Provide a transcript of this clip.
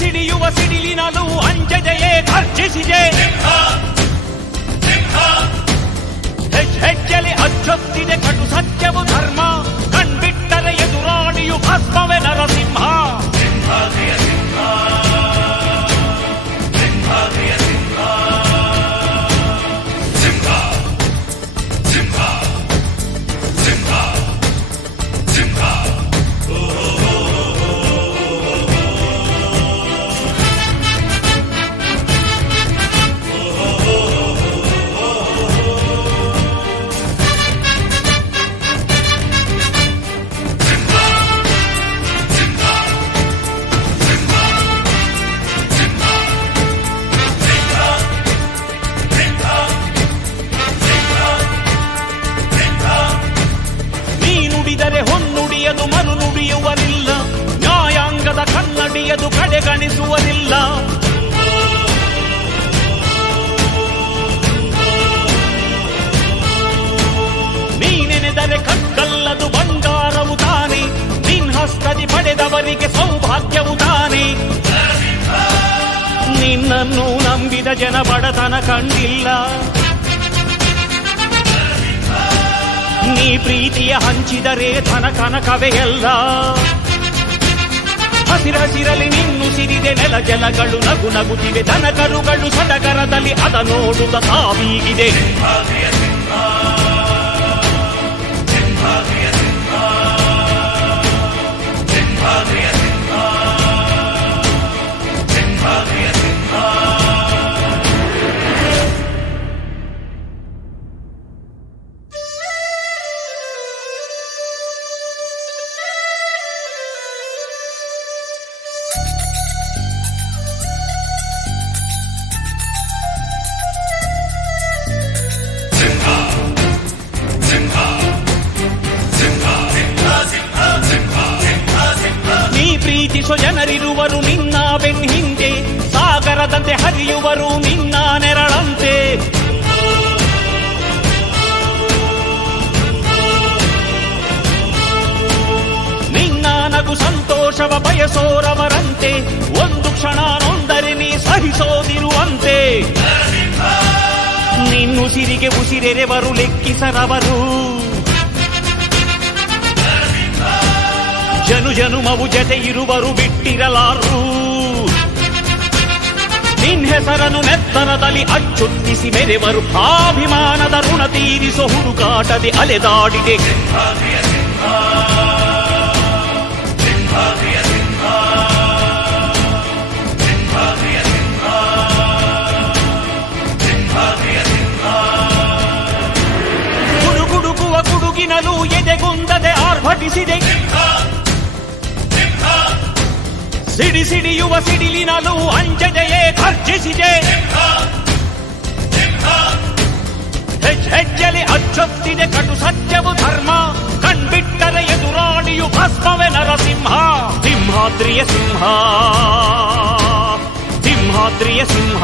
ಸಿಡಿಯುವ ಸಿಡಿಲಿನಲ್ಲೂ ಅಂಜದೆಯೇ ಘರ್ಜಿಸಿದೆ. ಹೆಜ್ಜೆಲಿ ಅಚ್ಚೊತ್ತಿದೆ ಕಟು ಸತ್ಯವು ಧರ್ಮ, ಕಣ್ಬಿಟ್ಟರೆ ಎದುರಾಳಿಯು ಭಸ್ಮವೇ ನರಸಿಂಹ. ಹೊನ್ನುಡಿಯದು ಮರು ನುಡಿಯುವರಿಲ್ಲ, ನ್ಯಾಯಾಂಗದ ಕನ್ನಡಿಯದು ಕಡೆಗಣಿಸುವರಿಲ್ಲ. ನೀನೆನೆದರೆ ಕಕ್ಕಲ್ಲದು ಬಂಗಾರವು ತಾನೆ, ನಿನ್ಹಸ್ತದಿ ಪಡೆದವರಿಗೆ ಸೌಭಾಗ್ಯವು ತಾನೆ. ನಿನ್ನನ್ನು ನಂಬಿದ ಜನ ಬಡತನ ಕಂಡಿಲ್ಲ, ನೀ ಪ್ರೀತಿಯ ಹಂಚಿದರೆ ಧನ ಕನಕವೇ ಎಲ್ಲ. ಹಸಿರಸಿರಲಿ ನಿನ್ನುಸಿರಿದೆ ನೆಲ ಜಲಗಳು ನಗು ನಗುತ್ತಿವೆ, ದನಕರುಗಳು ಸಡಗರದಲ್ಲಿ ಅದ ನೋಡುತ್ತ ತಾವೀಗಿದೆ. ಪ್ರೀತಿಸೋ ಜನರಿರುವರು ನಿನ್ನ ಬೆನ್ ಹಿಂದೆ, ಸಾಗರದಂತೆ ಹರಿಯುವರು ನಿನ್ನ ನೆರಳಂತೆ. ನಿನ್ನ ನಗು ಸಂತೋಷವ ಬಯಸೋರವರಂತೆ, ಒಂದು ಕ್ಷಣ ನೊಂದರೆ ನೀ ಸಹಿಸೋದಿರುವಂತೆ. ನಿನ್ನುಸಿರಿಗೆ ಉಸಿರೆರೆವರು ಲೆಕ್ಕಿಸರವರು, ಜನು ಜನುಮವು ಜತೆ ಇರುವರು ಬಿಟ್ಟಿರಲಾರು. ನಿನ್ ಹೆಸರನ್ನು ನೆತ್ತರದಲ್ಲಿ ಅಚ್ಚೊತ್ತಿಸಿ ಮೆರೆವರು, ಆಭಿಮಾನದ ಋಣ ತೀರಿಸೋ ಹುಡುಕಾಟದೆ ಅಲೆದಾಡಿದೆ. ಗುಡುಗುಡುಗುವ ಗುಡುಗಿನಲ್ಲೂ ಎದೆಗುಂದದೆ ಆರ್ಭಟಿಸಿದೆ, ಸಿಡಿ ಸಿಡಿಯುವ ಸಿಡಿಲಿನಲ್ಲೂ ಅಂಜದೆಯೇ ಘರ್ಜಿಸಿದೆ. ಹೆಜ್ಜೆಲಿ ಅಚ್ಚೊತ್ತಿದೆ ಕಟು ಸತ್ಯವು ಧರ್ಮ, ಕಣ್ಬಿಟ್ಟರೆ ಎದುರಾಳಿಯು ಭಸ್ಮವೇ ನರಸಿಂಹ. ಸಿಂಹಾದ್ರಿಯ ಸಿಂಹ, ಸಿಂಹಾದ್ರಿಯ ಸಿಂಹ.